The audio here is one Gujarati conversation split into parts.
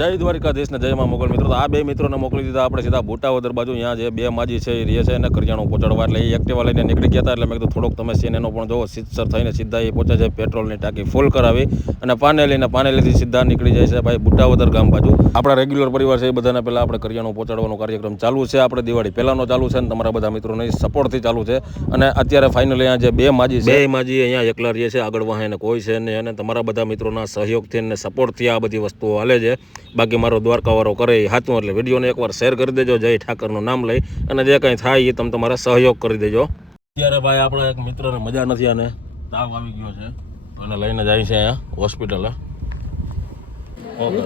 જય દ્વારિકાધીશ ને જય માં મોગલ મિત્રો. તો આ બે મિત્રોને મોકલી દીધા આપણે સીધા બોટાવદર બાજુ. અહીંયા જે બે માજી છે એ રહે છે અને કરિયાણું પહોંચાડવા, એટલે એ એક્ટિવા લઈને નીકળી ગયા હતા. એટલે મેં કીધું થોડોક તમે સીન એનો પણ જોવો. સિત્સર થઈને સીધા એ પહોંચે છે, પેટ્રોલની ટાંકી ફૂલ કરાવી અને પાનેલીથી સીધા નીકળી જાય છે ભાઈ બોટાવદર ગામ બાજુ. આપણા રેગ્યુલર પરિવાર છે એ બધાને પહેલાં આપણે કરિયાણું પહોંચાડવાનો કાર્યક્રમ ચાલુ છે. આપણે દિવાળી પહેલાંનો ચાલુ છે અને તમારા બધા મિત્રોને સપોર્ટથી ચાલુ છે. અને અત્યારે ફાઇનલી અહીંયા જે બે માજી અહીંયા એકલા રહે છે, આગળ વાહે કોઈ છે નહીં. અને તમારા બધા મિત્રોના સહયોગથી અને સપોર્ટથી આ બધી વસ્તુઓ હાલે છે. બાકી મારો દ્વારકાવાળો કરે એ હાથું, એટલે વિડીયોને એકવાર શેર કરી દેજો જય ઠાકરનું નામ લઈ, અને જે કંઈ થાય એ તમે તમારા સહયોગ કરી દેજો. અત્યારે ભાઈ આપણા એક મિત્રને મજા નથી, અને તાવ આવી ગયો છે, અને લઈને જાય છે અહીંયા હોસ્પિટલે. ઓકે,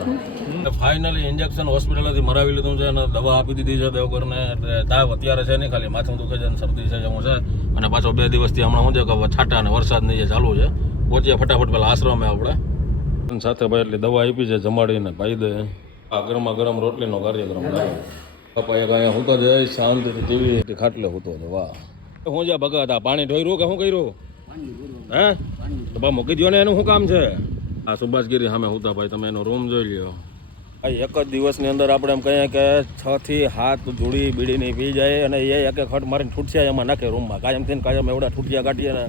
ફાઇનલી ઇન્જેક્શન હોસ્પિટલથી મરાવી લીધું છે અને દવા આપી દીધી છે દેવગરને. એટલે તાવ અત્યારે છે નહીં, ખાલી માથું દુખે છે અને શરદી છે એવું છે. અને પાછો 2 દિવસથી હમણાં શું છે કે છાંટા અને વરસાદ નહીં એ ચાલુ છે. પહોંચીએ ફટાફટ પેલા આશ્રમે આપણે સાથે ભાઈ. એટલી દવા આપી છે, જમાડીને પાઈ દે. આ ગરમા ગરમ રોટલીનો કાર્યક્રમ લાગે. પપ્પા એક અહીંયા હોતો જાય શાંતિથી ટીવી ખાટલે હોતો હતો. વાહ, હું જ્યાં ભગત આ પાણી ઢોર્યું કે શું કર્યું હે? તો બા મૂકી દો ને, એનું શું કામ છે? આ સુભાષગીરી સામે હોતા ભાઈ, તમે એનો રૂમ જોઈ લ્યો ભાઈ. એક જ દિવસની અંદર આપણે એમ કહીએ કે 6 થી 7 જોડી બીડીની પી જાય, અને એ એક ખટ મારીને ઠૂઠિયા એમાં નાખે રૂમમાં. કાયમ એવડા ઠૂઠિયા કાઢીએ ને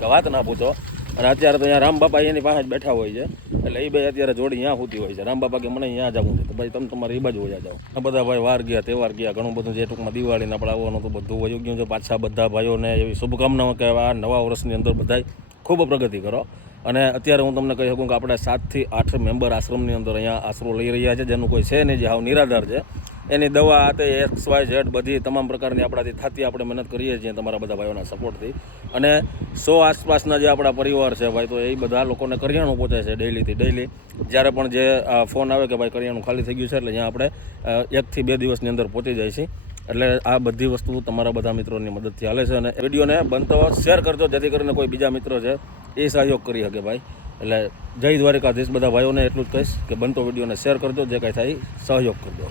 કે વાત ના પૂછો. અને અત્યારે તો અહીંયા રામબાપા એની પાસે જ બેઠા હોય છે, એટલે એ બે અત્યારે જોડી અહીંયા હોતી હોય છે. રામબાપા કે મને અહીંયા જવું છે, તો ભાઈ તમે તમારે એ બાજુ વયા જાઓ. આ બધા ભાઈ વાર ગયા, તહેવાર ગયા, ઘણું બધું જે ટૂંકમાં દિવાળીને આપણે આવવાનું તો બધું વયું ગયું છે. પાછા બધા ભાઈઓને એવી શુભકામનાઓ કે આ નવા વર્ષની અંદર બધા ખૂબ પ્રગતિ કરો. અને અત્યારે હું તમને કહી શકું કે આપણે 7 થી 8 મેમ્બર આશ્રમની અંદર અહીંયા આશરો લઈ રહ્યા છે, જેનું કોઈ છે નહીં, જે હાવ નિરાધાર છે. એની દવા તે XYZ બધી તમામ પ્રકારની આપણાથી થતી આપણે મહેનત કરીએ છીએ તમારા બધા ભાઈઓના સપોર્ટથી. અને 100 આસપાસના જે આપણા પરિવાર છે ભાઈ, તો એ બધા લોકોને કરિયાણું પહોંચે છે ડેલી. જ્યારે પણ જે ફોન આવે કે ભાઈ કરિયાણું ખાલી થઈ ગયું છે, એટલે અહીંયા આપણે 1 થી 2 દિવસની અંદર પહોંચી જાય છે. એટલે આ બધી વસ્તુ તમારા બધા મિત્રોની મદદથી હાલે છે. અને વિડીયોને બનતો શેર કરજો, જેથી કરીને કોઈ બીજા મિત્રો છે એ સહયોગ કરી શકે ભાઈ. એટલે જય દ્વારિકાધીશ બધા ભાઈઓને એટલું જ કહીશ કે બનતો વિડીયોને શેર કરજો, જે કાંઈ થાય સહયોગ કરજો.